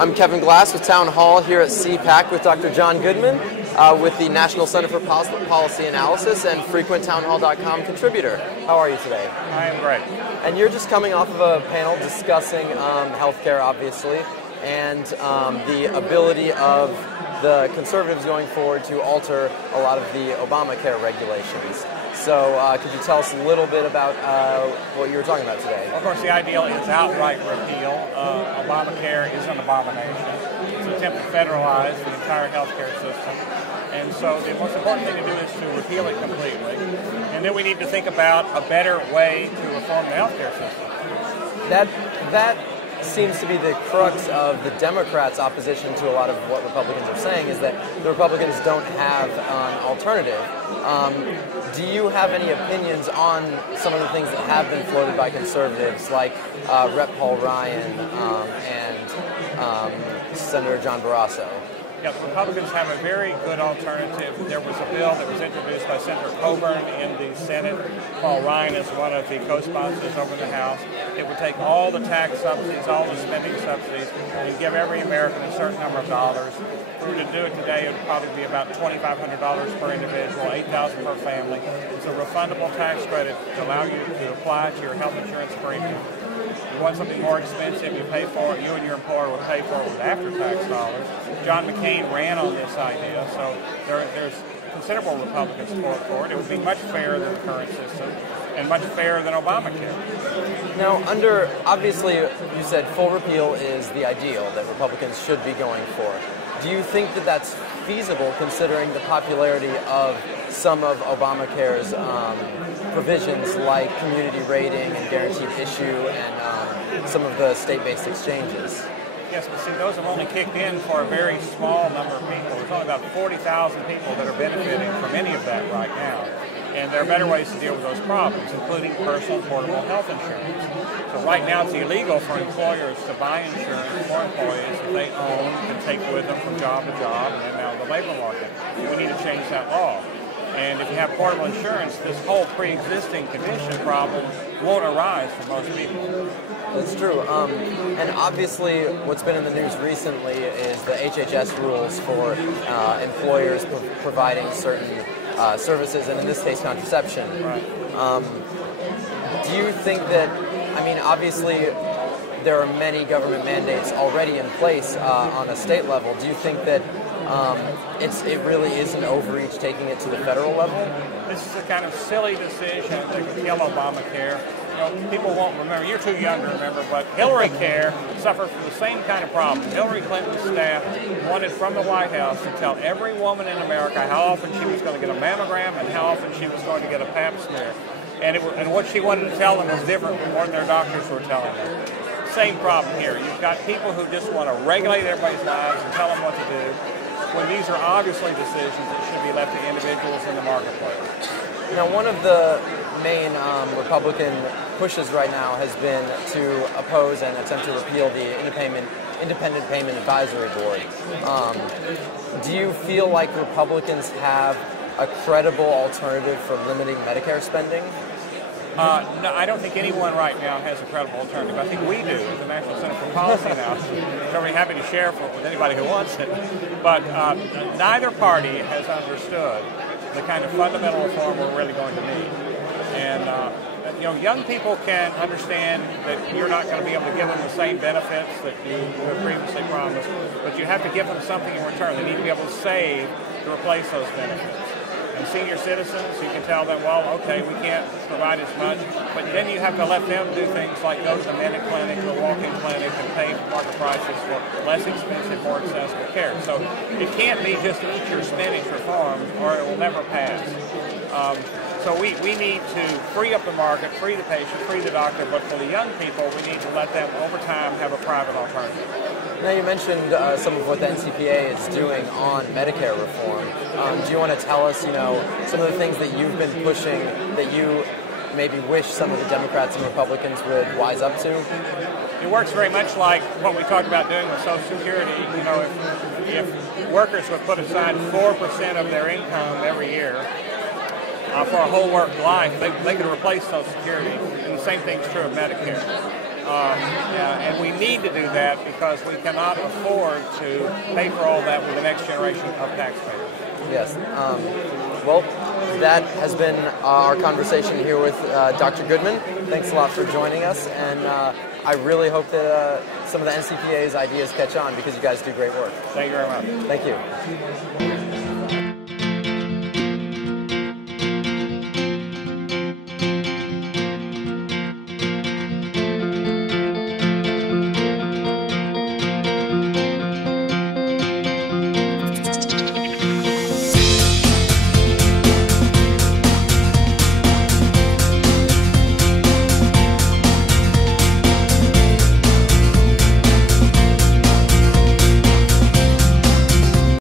I'm Kevin Glass with Town Hall here at CPAC with Dr. John Goodman with the National Center for Policy Analysis and frequent townhall.com contributor. How are you today? I am great. And you're just coming off of a panel discussing healthcare, obviously, and the ability of the conservatives going forward to alter a lot of the Obamacare regulations. So could you tell us a little bit about what you were talking about today? Of course, the ideal is outright repeal. Obamacare is an abomination. It's an attempt to federalize the entire healthcare system. And so the most important thing to do is to repeal it completely. And then we need to think about a better way to reform the healthcare system. That seems to be the crux of the Democrats' opposition to a lot of what Republicans are saying, is that the Republicans don't have an alternative. Do you have any opinions on some of the things that have been floated by conservatives, like Rep. Paul Ryan and Senator John Barrasso? Yeah, the Republicans have a very good alternative. There was a bill that was introduced by Senator Coburn in the Senate. Paul Ryan is one of the co-sponsors over in the House. It would take all the tax subsidies, all the spending subsidies, and give every American a certain number of dollars. If we were to do it today, it would probably be about $2,500 per individual, $8,000 per family. It's a refundable tax credit to allow you to apply to your health insurance premium. You want something more expensive, you pay for it, you and your employer will pay for it with after-tax dollars. John McCain ran on this idea, so there's considerable Republican support for it. It would be much fairer than the current system and much fairer than Obamacare. Now, obviously, you said full repeal is the ideal that Republicans should be going for. Do you think that that's feasible, considering the popularity of some of Obamacare's provisions, like community rating and guaranteed issue and some of the state-based exchanges? Yes, but see, those have only kicked in for a very small number of people. There's only about 40,000 people that are benefiting from any of that right now. And there are better ways to deal with those problems, including personal portable health insurance. So right now it's illegal for employers to buy insurance for employees that they own and take with them from job to job and then out of the labor market. We need to change that law. And if you have portable insurance, this whole pre-existing condition problem won't arise for most people. That's true. And obviously what's been in the news recently is the HHS rules for employers providing certain services, and in this case contraception. Right. Do you think that, I mean, obviously there are many government mandates already in place on a state level. Do you think that it really is an overreach taking it to the federal level? This is a kind of silly decision to kill Obamacare. You know, people won't remember. You're too young to remember, but Hillary Care suffered from the same kind of problem. Hillary Clinton's staff wanted from the White House to tell every woman in America how often she was going to get a mammogram and how often she was going to get a pap smear. And what she wanted to tell them was different from what their doctors were telling them. Same problem here. You've got people who just want to regulate everybody's lives and tell them what to do, when these are obviously decisions that should be left to individuals in the marketplace. Now, one of the main Republican pushes right now has been to oppose and attempt to repeal the Independent Payment Advisory Board. Do you feel like Republicans have a credible alternative for limiting Medicare spending? No, I don't think anyone right now has a credible alternative. I think we do at the National Center for Policy Analysis. I'm very happy to share it with anybody who wants it. But neither party has understood the kind of fundamental reform we're really going to need. And you know, young people can understand that you're not going to be able to give them the same benefits that you have previously promised, but you have to give them something in return. They need to be able to save to replace those benefits. And senior citizens, you can tell them, well, okay, we can't provide as much, but then you have to let them do things like go to the minute clinic or walk-in clinic and pay market prices for less expensive, more accessible care. So it can't be just eat your spinach reform, or it will never pass. So we need to free up the market, free the patient, free the doctor, but for the young people, we need to let them, over time, have a private alternative. Now, you mentioned some of what the NCPA is doing on Medicare reform. Do you want to tell us, you know, some of the things that you've been pushing that you maybe wish some of the Democrats and Republicans would wise up to? It works very much like what we talked about doing with Social Security. You know, if workers would put aside 4% of their income every year for a whole work life, they could replace Social Security, and the same thing's true of Medicare. And we need to do that because we cannot afford to pay for all that with the next generation of taxpayers. Yes. Well, that has been our conversation here with Dr. Goodman. Thanks a lot for joining us, and I really hope that some of the NCPA's ideas catch on because you guys do great work. Thank you very much. Thank you.